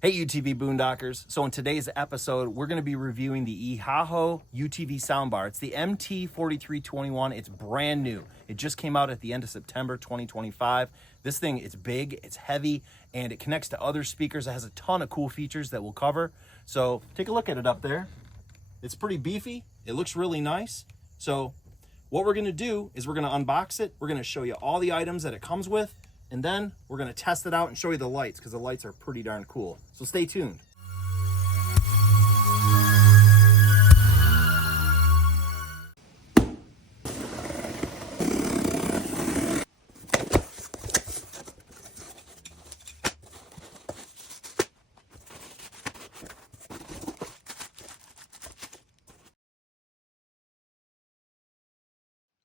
Hey UTV Boondockers. So in today's episode, we're going to be reviewing the Ehaho UTV Soundbar. It's the MT4321. It's brand new. It just came out at the end of September 2025. This thing, it's big, it's heavy, and it connects to other speakers. It has a ton of cool features that we'll cover. So take a look at it up there. It's pretty beefy. It looks really nice. So what we're going to do is we're going to unbox it. We're going to show you all the items that it comes with. And then we're going to test it out and show you the lights because the lights are pretty darn cool. So stay tuned.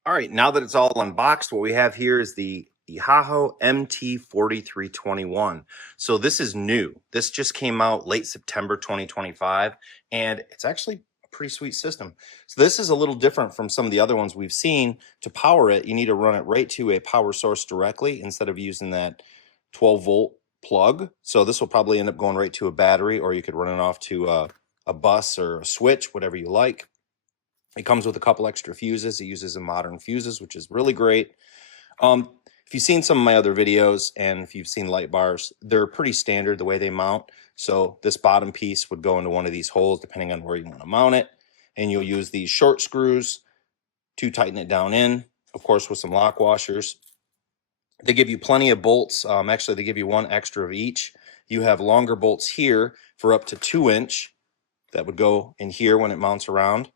All right, now that it's all unboxed, what we have here is the Ehaho MT4321. So this is new. This just came out late September 2025, and it's actually a pretty sweet system. So this is a little different from some of the other ones we've seen. To power it, you need to run it right to a power source directly instead of using that 12-volt plug. So this will probably end up going right to a battery, or you could run it off to a bus or a switch, whatever you like. It comes with a couple extra fuses. It uses modern fuses, which is really great. If you've seen some of my other videos and if you've seen light bars, they're pretty standard the way they mount. So this bottom piece would go into one of these holes depending on where you want to mount it. And you'll use these short screws to tighten it down in, of course, with some lock washers. They give you plenty of bolts. Actually, they give you one extra of each. You have longer bolts here for up to 2-inch that would go in here when it mounts around.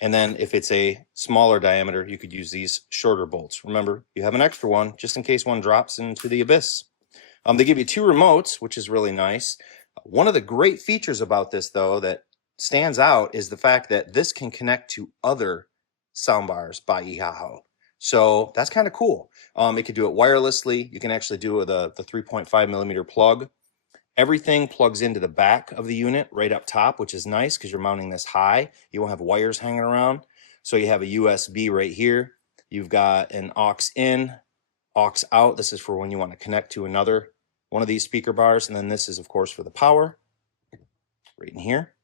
And then if it's a smaller diameter, you could use these shorter bolts. Remember, you have an extra one just in case one drops into the abyss. They give you 2 remotes, which is really nice. One of the great features about this, though, that stands out is the fact that this can connect to other soundbars by Ehaho. So that's kind of cool. It could do it wirelessly. You can actually do it with the 3.5 millimeter plug. Everything plugs into the back of the unit right up top, which is nice because you're mounting this high. You won't have wires hanging around. So you have a USB right here. You've got an aux in, aux out. This is for when you want to connect to another one of these speaker bars. And then this is, of course, for the power right in here.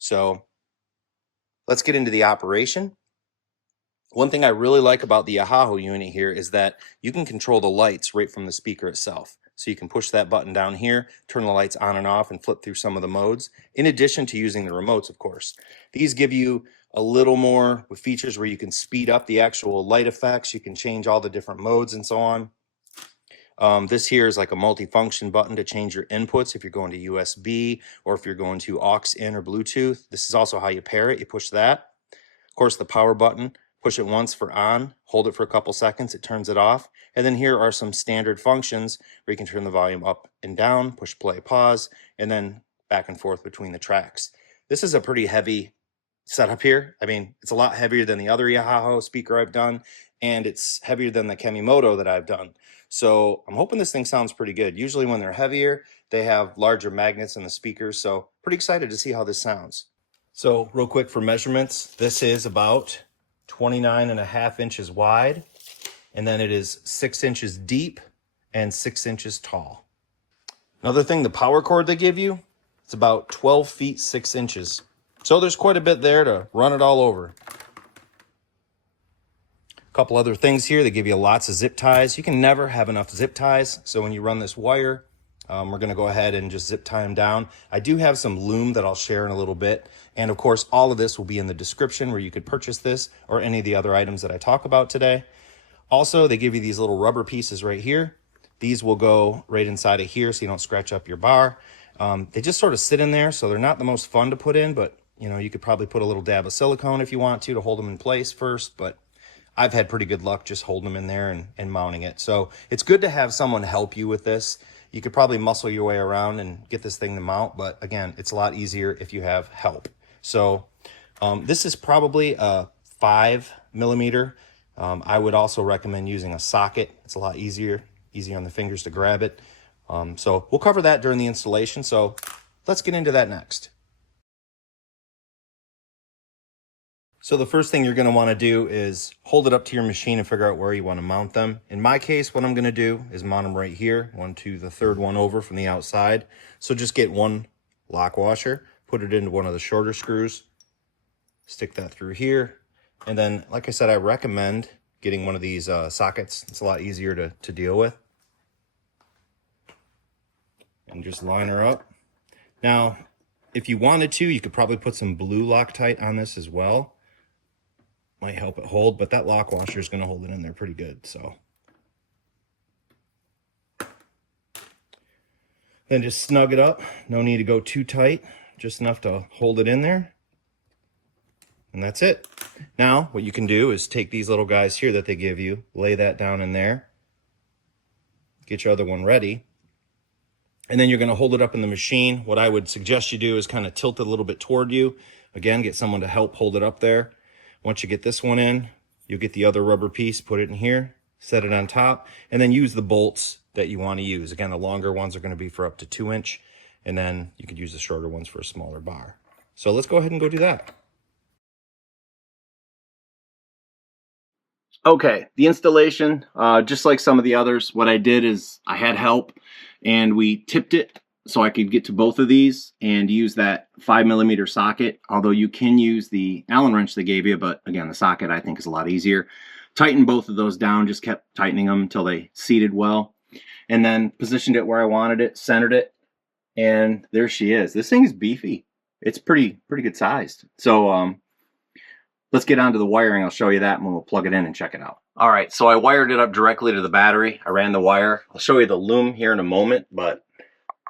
So let's get into the operation. One thing I really like about the Ehaho unit here is that you can control the lights right from the speaker itself. So you can push that button down here, turn the lights on and off, and flip through some of the modes, in addition to using the remotes, of course. These give you a little more with features where you can speed up the actual light effects. You can change all the different modes and so on. This here is like a multi-function button to change your inputs if you're going to USB or if you're going to aux in or Bluetooth. This is also how you pair it. You push that. Of course, the power button. Push it once for on, hold it for a couple seconds, it turns it off. And then here are some standard functions where you can turn the volume up and down, push play, pause, and then back and forth between the tracks. This is a pretty heavy setup here. I mean, it's a lot heavier than the other Ehaho speaker I've done, and it's heavier than the Kemimoto that I've done. So I'm hoping this thing sounds pretty good. Usually when they're heavier, they have larger magnets in the speakers, so pretty excited to see how this sounds. So real quick for measurements, this is about 29.5 inches wide, and then it is 6 inches deep and 6 inches tall. Another thing, the power cord they give you, it's about 12 feet 6 inches. So there's quite a bit there to run it all over. A couple other things here, they give you lots of zip ties. You can never have enough zip ties, so when you run this wire, we're going to go ahead and just zip tie them down. I do have some loom that I'll share in a little bit. And of course, all of this will be in the description where you could purchase this or any of the other items that I talk about today. Also, they give you these little rubber pieces right here. These will go right inside of here so you don't scratch up your bar. They just sort of sit in there, so they're not the most fun to put in, but you know, you could probably put a little dab of silicone if you want to hold them in place first, but I've had pretty good luck just holding them in there and mounting it. So it's good to have someone help you with this. You could probably muscle your way around and get this thing to mount, but again, it's a lot easier if you have help. So this is probably a 5 millimeter. I would also recommend using a socket. It's a lot easier on the fingers to grab it. So we'll cover that during the installation. So let's get into that next. So the first thing you're going to want to do is hold it up to your machine and figure out where you want to mount them. In my case, what I'm going to do is mount them right here, one to the third one over from the outside. So just get one lock washer, put it into one of the shorter screws, stick that through here. And then, like I said, I recommend getting one of these sockets. It's a lot easier to deal with. And just line her up. Now, if you wanted to, you could probably put some blue Loctite on this as well. Might help it hold, but that lock washer is going to hold it in there pretty good. So then just snug it up. No need to go too tight, just enough to hold it in there. And that's it. Now, what you can do is take these little guys here that they give you, lay that down in there, get your other one ready, and then you're going to hold it up in the machine. What I would suggest you do is kind of tilt it a little bit toward you. Again, get someone to help hold it up there. Once you get this one in, you'll get the other rubber piece, put it in here, set it on top, and then use the bolts that you want to use. Again, the longer ones are going to be for up to 2-inch, and then you could use the shorter ones for a smaller bar. So let's go ahead and go do that. Okay, the installation, just like some of the others, what I did is I had help and we tipped it so I could get to both of these and use that 5mm socket, although you can use the Allen wrench they gave you, but again, the socket I think is a lot easier. Tightened both of those down, just kept tightening them until they seated well, and then positioned it where I wanted it, centered it, and there she is. This thing is beefy. It's pretty good sized. So let's get on to the wiring. I'll show you that when we'll plug it in and check it out. All right, so I wired it up directly to the battery. I ran the wire. I'll show you the loom here in a moment, but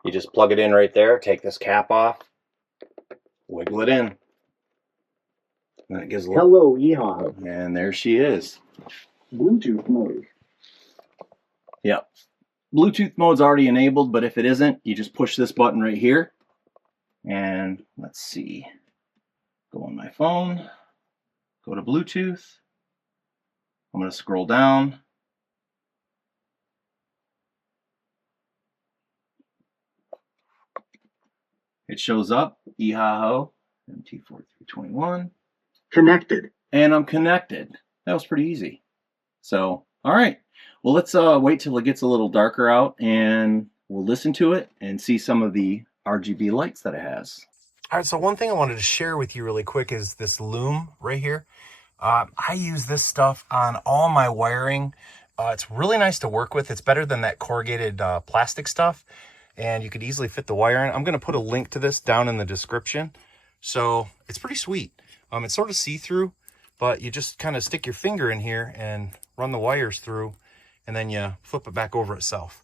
you just plug it in right there, take this cap off, wiggle it in. And it gives a little... Hello, Ehaho. And there she is. Bluetooth mode. Yep. Bluetooth mode's already enabled, but if it isn't, you just push this button right here. And let's see. Go on my phone. Go to Bluetooth. I'm going to scroll down. It shows up, Ehaho MT4321. Connected. And I'm connected. That was pretty easy. So, all right. Well, let's wait till it gets a little darker out and we'll listen to it and see some of the RGB lights that it has. All right, so one thing I wanted to share with you really quick is this loom right here. I use this stuff on all my wiring. It's really nice to work with. It's better than that corrugated plastic stuff. And you could easily fit the wire in. I'm going to put a link to this down in the description. So it's pretty sweet. It's sort of see-through, but you just kind of stick your finger in here and run the wires through, and then you flip it back over itself.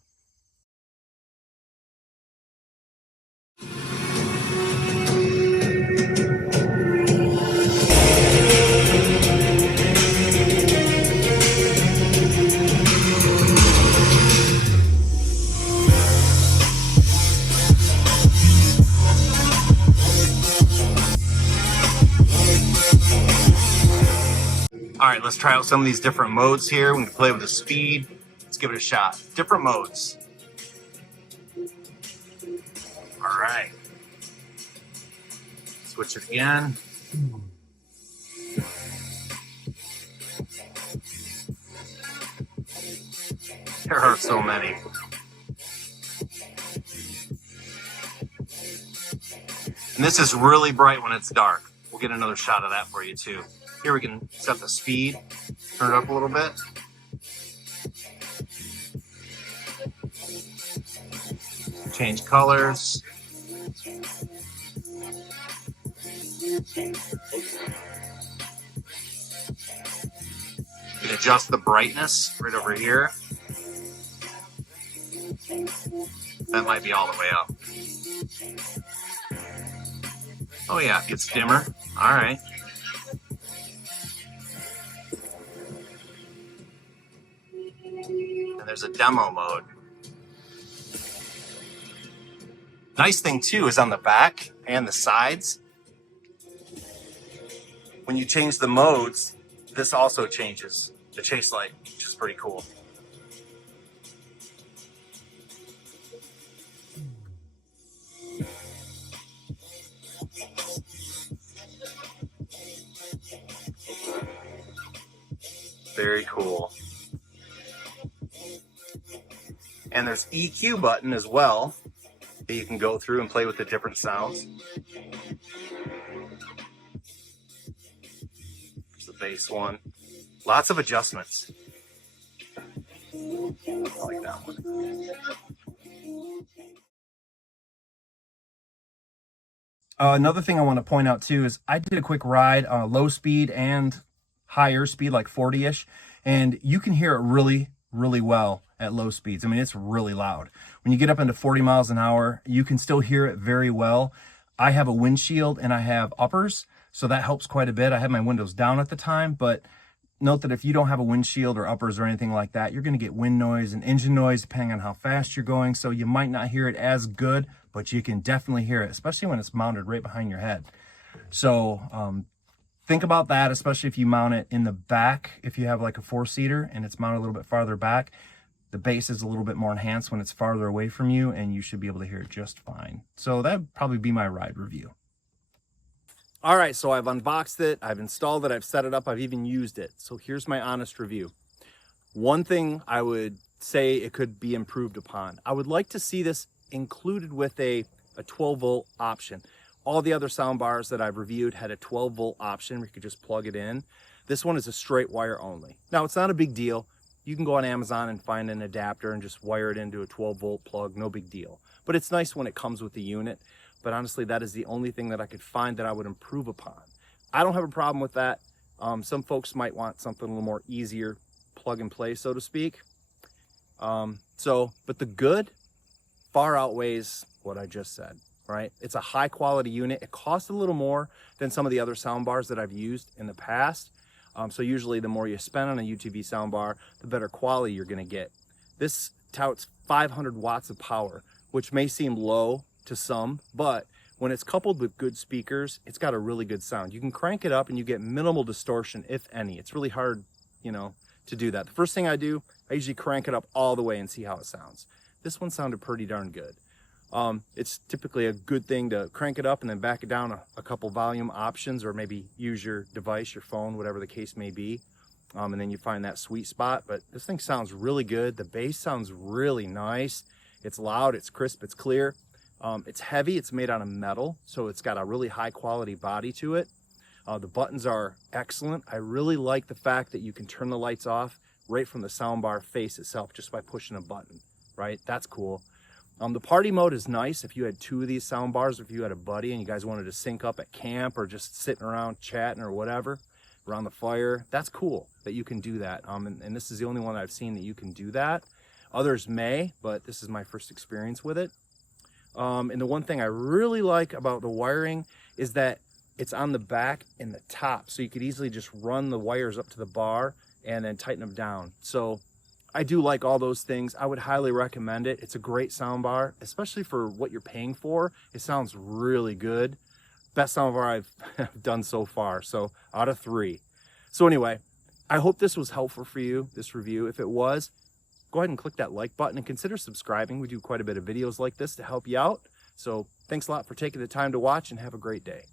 All right, let's try out some of these different modes here. We can play with the speed. Let's give it a shot. Different modes. All right. Switch it again. There are so many. And this is really bright when it's dark. We'll get another shot of that for you too. Here we can set the speed, turn it up a little bit. Change colors. You can adjust the brightness right over here. That might be all the way up. Oh yeah, it gets dimmer. All right. And there's a demo mode. Nice thing too is on the back and the sides. When you change the modes, this also changes the chase light, which is pretty cool. Very cool. And there's EQ button as well that you can go through and play with the different sounds. There's the bass one. Lots of adjustments. I like that one. Another thing I want to point out too is I did a quick ride low speed and higher speed, like 40-ish, and you can hear it really, really well at low speeds. I mean, it's really loud. When you get up into 40 miles an hour, you can still hear it very well. I have a windshield and I have uppers, so that helps quite a bit. I had my windows down at the time, but note that if you don't have a windshield or uppers or anything like that, you're going to get wind noise and engine noise depending on how fast you're going, so you might not hear it as good, but you can definitely hear it, especially when it's mounted right behind your head. So think about that, especially if you mount it in the back. If you have like a 4-seater and it's mounted a little bit farther back, the bass is a little bit more enhanced when it's farther away from you, and you should be able to hear it just fine. So that'd probably be my ride review. All right, so I've unboxed it, I've installed it, I've set it up, I've even used it. So here's my honest review. One thing I would say it could be improved upon. I would like to see this included with a 12-volt option. All the other sound bars that I've reviewed had a 12-volt option where you could just plug it in. This one is a straight wire only. Now, it's not a big deal. You can go on Amazon and find an adapter and just wire it into a 12-volt plug, no big deal. But it's nice when it comes with the unit. But honestly, that is the only thing that I could find that I would improve upon. I don't have a problem with that. Some folks might want something a little more easier, plug and play, so to speak. But the good far outweighs what I just said, right? It's a high quality unit. It costs a little more than some of the other sound bars that I've used in the past. So usually the more you spend on a UTV sound bar, the better quality you're gonna get. This touts 500 watts of power, which may seem low to some, but when it's coupled with good speakers, it's got a really good sound. You can crank it up and you get minimal distortion, if any. It's really hard, to do that. The first thing I do, I usually crank it up all the way and see how it sounds. This one sounded pretty darn good. It's typically a good thing to crank it up and then back it down a couple volume options, or maybe use your device, your phone, whatever the case may be. And then you find that sweet spot. But this thing sounds really good. The bass sounds really nice. It's loud, it's crisp, it's clear. It's heavy, it's made out of metal, so it's got a really high quality body to it. The buttons are excellent. I really like the fact that you can turn the lights off right from the soundbar face itself just by pushing a button, right? That's cool. The party mode is nice. If you had 2 of these sound bars, if you had a buddy and you guys wanted to sync up at camp or just sitting around chatting or whatever around the fire, that's cool that you can do that. And this is the only one I've seen that you can do that. Others may, but this is my first experience with it. And the one thing I really like about the wiring is that it's on the back and the top, so you could easily just run the wires up to the bar and then tighten them down. So I do like all those things. I would highly recommend it. It's a great sound bar, especially for what you're paying for. It sounds really good. Best sound bar I've done so far, so out of 3. So anyway, I hope this was helpful for you, this review. If it was, go ahead and click that like button and consider subscribing. We do quite a bit of videos like this to help you out. So thanks a lot for taking the time to watch, and have a great day.